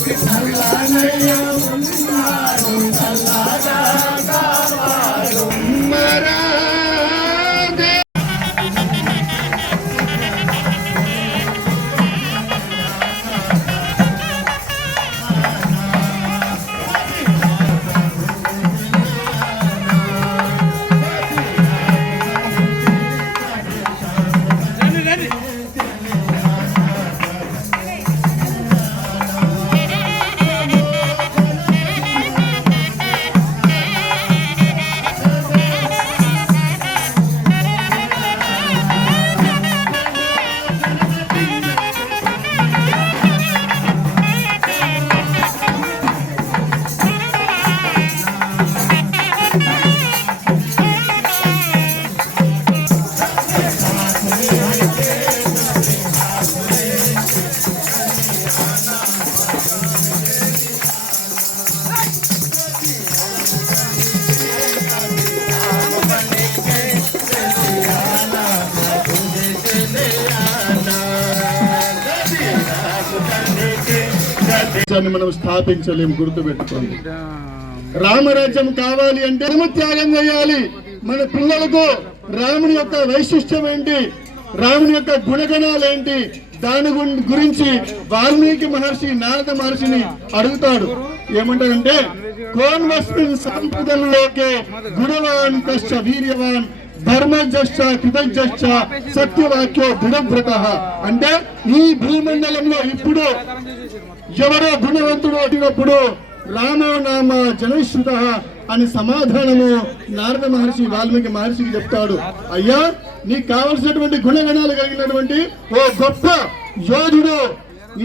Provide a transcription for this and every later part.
చల్లారయ్య ఉన్నాడు చల్లారా దేశాన్ని మనం స్థాపించలేము గుర్తుపెట్టుకోండి. రామరాజ్యం కావాలి అంటే ధర్మ త్యాగం చేయాలి. మన పిల్లలకు రాముని యొక్క వైశిష్టం ఏంటి? రాముని యొక్క గుణగణాలు ఏంటి? దాని గురించి వాల్మీకి మహర్షి నారద మహర్షిని అడుగుతాడు. ఏమంటారంటే కోన్వస్మిన్ సంపదల్లోకే గుణవాన్ కష్ట వీర్యవాన్ ధర్మజశ్చ కృతజ్ఞశ్చ సత్యవాక్యో దృఢవ్రత. అంటే ఈ భూమండలంలో ఇప్పుడు ఎవరో గుణవంతుడు అడిగినప్పుడు రామో నామ జనశ్రుత అని సమాధానము నారద మహర్షి వాల్మీకి మహర్షికి చెప్తాడు. అయ్యా నీకు కావలసినటువంటి గుణగణాలు కలిగినటువంటి ఓ గొప్ప యోధుడు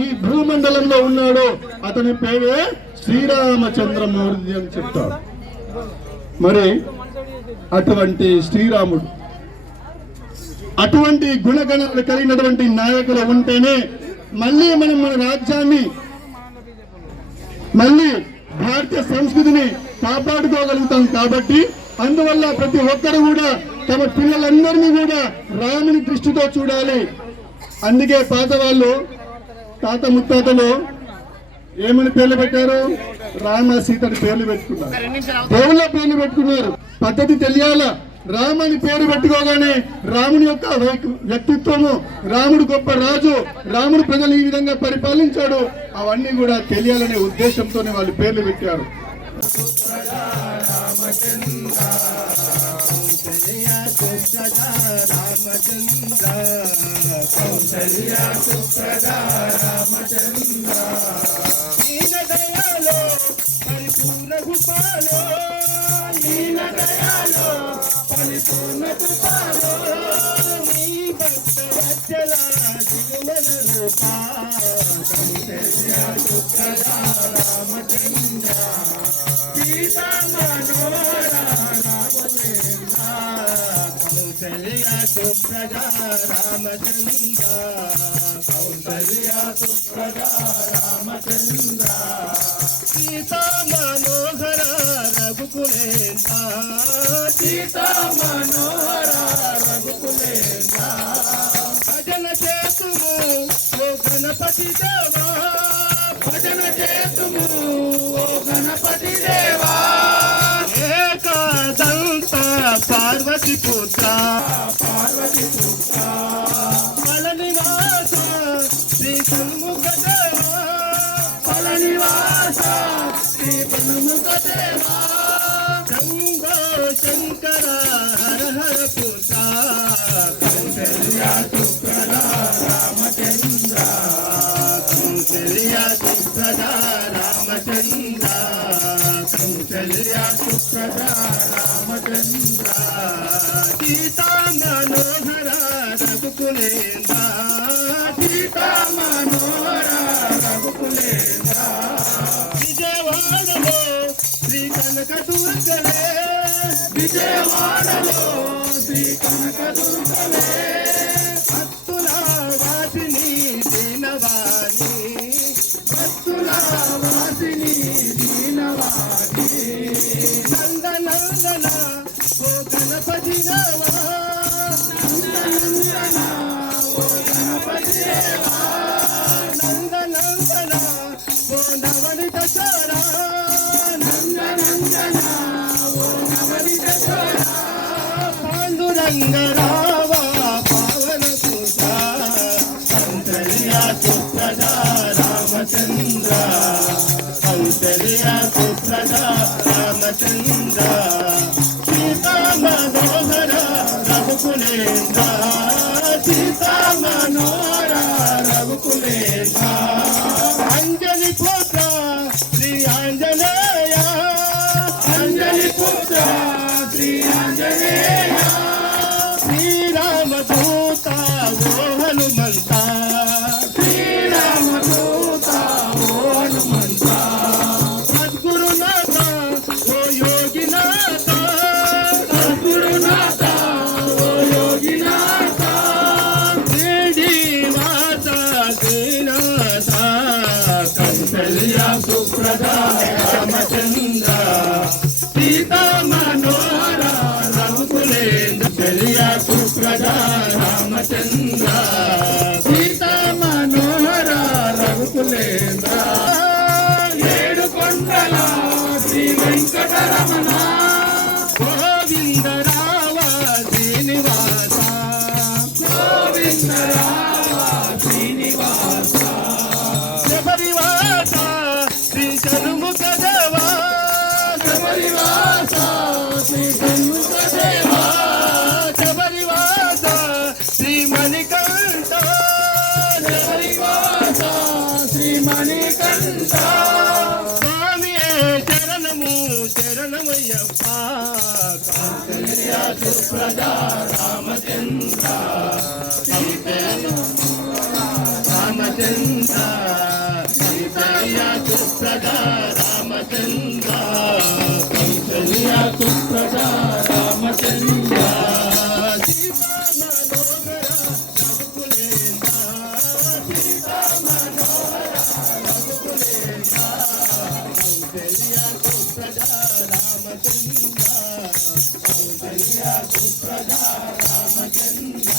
ఈ భూమండలంలో ఉన్నాడు. అతని పేరే శ్రీరామచంద్రమూర్తి అని చెప్తాడు. మరి అటువంటి శ్రీరాముడు అటువంటి గుణగణాలు కలిగినటువంటి నాయకులు ఉంటేనే మళ్ళీ మనం మన రాజ్యాన్ని మళ్ళీ భారతీయ సంస్కృతిని కాపాడుకోగలుగుతాం కాబట్టి అందువల్ల ప్రతి ఒక్కరు కూడా తమ పిల్లలందరినీ కూడా రాముని దృష్టితో చూడాలి. అందుకే పాత వాళ్ళు తాత ముత్తాతలు ఏమని పేర్లు పెట్టారు? రామ సీతని పేర్లు పెట్టుకున్నారు. దేవుళ్ళ పేర్లు పెట్టుకున్నారు. పద్ధతి తెలియాలా? రామని పేరు పెట్టుకోగానే రాముని యొక్క వ్యక్తిత్వము రాముడు గొప్ప రాజు రాముడు ప్రజలు ఈ విధంగా పరిపాలించాడు అవన్నీ కూడా తెలియాలనే ఉద్దేశంతోనే వాళ్ళు పేర్లు పెట్టారు. దీనదయాలో పరిపూర్ణ దయాలో. దీనదయాలో పరిపూర్ణ కృపాలో నీ భక్త వత్సల దిగుమల రూపా రామచంద్ర సీతా మనోహర రామచంద్ర కౌసల్య సుప్రద రామచంద్ర రామచంద్ర సీతా రఘుకులేంద్ర సీతా మనోహర రఘుకులేంద్ర భజన చేతుము ఓ గణపతి దేవా భజన చేతుము ఓ గణపతి దేవా ఏకాదంత పార్వతి పుత్ర పార్వతి పుత్ర మల నివాస శ్రీ సన్ముఖ దేవా మల నివాస శ్రీ సన్ముఖ దేవా సుప్రద రామచంద్ర సీతా రఘుకులేంద్ర సీతా రఘుకులేంద్ర విజయవాడలో శ్రీ కనక దుర్గలే విజయవాడలో శ్రీ కనక నవనిత చోరా నందనందనా ఓ నవనిత చోరా పాండురంగరా రామచంద్ర అంతర్యా సుప్రద రామచంద్ర సీతామనోహర రఘుకులేంద్ర సీతామనో సుప్రభా రామచంద్ర స్వామియే శరణము శరణమయ్యప్ప సుప్రజా రామచంద్ర రామచంద్ర. అయ్యా సుప్రజా రామచంద్ర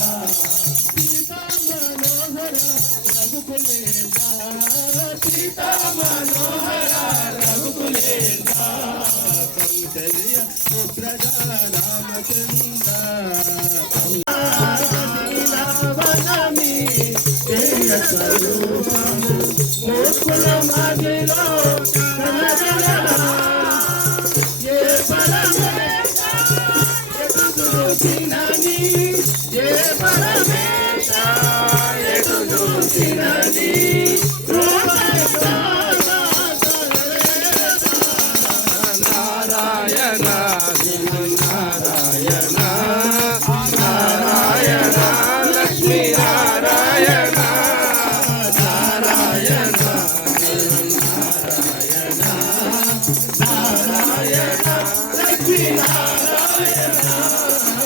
సీతామనోహర రఘుకులేత సీతామనోహర రఘుకులేత మోకులమా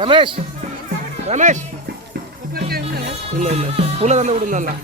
ரமேஷ் ரமேஷ். இல்லை இல்லை. புள்ள தந்தை கொடுந்தாண்டா